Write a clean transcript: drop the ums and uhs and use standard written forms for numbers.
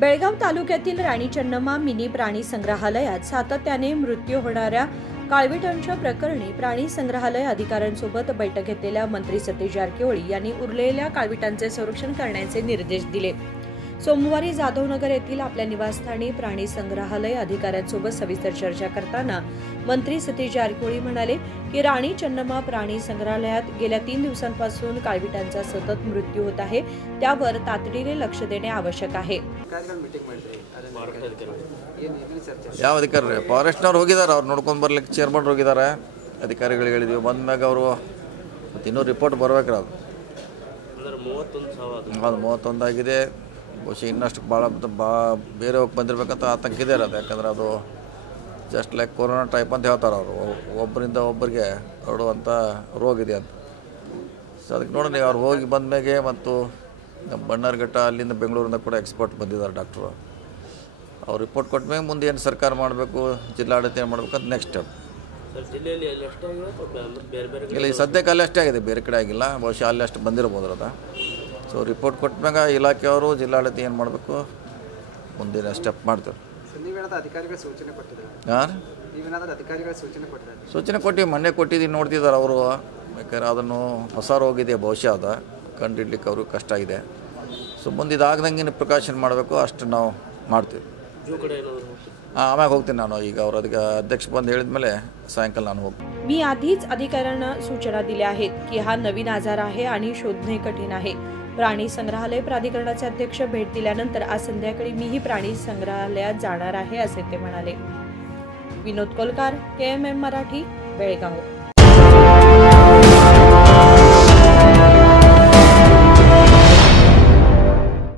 बेळगाव तालुक्यातील राणी चन्नम्मा मिनी प्राणी संग्रहालयात सातत्याने मृत्यू होणाऱ्या काळविटांच्या प्रकरणी प्राणी संग्रहालय अधिकाऱ्यांसोबत बैठक घेतलेल्या मंत्री सतीश जारकिहोळी यांनी उरलेल्या काळविटांचे संरक्षण करण्याचे निर्देश दिले। सोमवारी जाधवनगर येथील आपल्या निवासस्थानी प्राणी संग्रहालय अधिकाऱ्यांसोबत सविस्तर चर्चा करताना मंत्री सतीश जारकिहोळी म्हणाले की राणी चन्नम्मा प्राणी संग्रहालयात गेल्या 3 दिवसांपासून काळविटांचा सतत मृत्यू होत आहे, त्यावर तातडीने लक्ष देणे आवश्यक आहे। ಯಾವ ಅಧಿಕಾರಿ ಫಾರೆಸ್ಟ್ನವರು ಹೋಗಿದ್ದಾರೆ, ಅವ್ರು ನೋಡ್ಕೊಂಡು ಬರ್ಲಿಕ್ಕೆ ಚೇರ್ಮನ್ ಹೋಗಿದ್ದಾರೆ, ಅಧಿಕಾರಿಗಳಿಗೆ ಹೇಳಿದೀವಿ, ಬಂದ್ಮ್ಯಾಗ ಅವರು ಇನ್ನೂ ರಿಪೋರ್ಟ್ ಬರ್ಬೇಕ್ರಿ। ಅದು 31 ಆಗಿದೆ, ಬಹುಶಃ ಇನ್ನಷ್ಟು ಭಾಳ ಬೇರೆ ಹೋಗಿ ಬಂದಿರಬೇಕಂತ ಆತಂಕ ಇದೆ ಅದು। ಯಾಕಂದ್ರೆ ಅದು ಜಸ್ಟ್ ಲೈಕ್ ಕೊರೋನಾ ಟೈಪ್ ಅಂತ ಹೇಳ್ತಾರೆ ಅವರು, ಒಬ್ಬರಿಂದ ಒಬ್ಬರಿಗೆ ಹರಡುವಂಥ ರೋಗ ಇದೆ ಅಂತ। ಸೊ ಅದಕ್ಕೆ ನೋಡಿ ನೀವು ಅವ್ರು ಹೋಗಿ ಬಂದ್ಮೇಲೆ ಮತ್ತು ನಮ್ಮ ಬಣ್ಣಾರ್ಘಟ್ಟ ಅಲ್ಲಿಂದ ಬೆಂಗಳೂರಿಂದ ಕೂಡ ಎಕ್ಸ್ಪರ್ಟ್ ಬಂದಿದ್ದಾರೆ ಡಾಕ್ಟ್ರು, ಅವ್ರು ರಿಪೋರ್ಟ್ ಕೊಟ್ಟ ಮೇಲೆ ಮುಂದೆ ಏನು ಸರ್ಕಾರ ಮಾಡಬೇಕು, ಜಿಲ್ಲಾಡಳಿತ ಏನು ಮಾಡಬೇಕು ಅಂತ ನೆಕ್ಸ್ಟ್ ಸ್ಟೆಪ್। ಇಲ್ಲ ಈ ಸದ್ಯಕ್ಕೆ ಅಲ್ಲಿ ಅಷ್ಟೇ ಆಗಿದೆ, ಬೇರೆ ಕಡೆ ಆಗಿಲ್ಲ, ಬಹುಶಃ ಅಲ್ಲಿ ಅಷ್ಟು ಬಂದಿರ್ಬೋದು ಅದು। ಸೊ ರಿಪೋರ್ಟ್ ಕೊಟ್ಟಾಗ ಇಲಾಖೆಯವರು ಜಿಲ್ಲಾಡಳಿತ ಏನು ಮಾಡಬೇಕು ಮುಂದಿನ ಸ್ಟೆಪ್ ಮಾಡ್ತಾರೆ। ಸೂಚನೆ ಕೊಟ್ಟಿವಿ, ಮೊನ್ನೆ ಕೊಟ್ಟಿದ್ದೀವಿ, ನೋಡ್ತಿದ್ದಾರೆ ಅವರು। ಯಾಕಂದರೆ ಅದನ್ನು ಹೊಸ ರೋಗ ಇದೆ, ಬಹುಶಃ ಅದು ಕಂಡಿಡ್ಲಿಕ್ಕೆ ಅವ್ರಿಗೆ ಕಷ್ಟ ಇದೆ। ಸೊ ಮುಂದೆ ಇದಾಗ್ದಂಗೆ ಪ್ರಿಕಾಷನ್ ಮಾಡಬೇಕು, ಅಷ್ಟು ನಾವು ಮಾಡ್ತೀವಿ। आम्ही होते ना ಈಗ ಅವರು ಅದಕ್ಕೆ अध्यक्ष ಬಂದು ಹೇಳಿದ್ಮೇಲೆ सायंकाल ನಾನು ಹೋಗ್ತೀನಿ। मी आधीच अधिकाऱ्यांना सूचना दिल्या आहेत की हा नवीन आजार आहे आणि शोधणे कठीण आहे। प्राणी संग्रहालय प्राधिकरणाचे अध्यक्ष भेट दिल्यानंतर आज संध्याकाळी मीही प्राणी संग्रहालयात जाणार आहे असे ते म्हणाले। विनोद कोलकार, KMM मराठी, बेळगाव।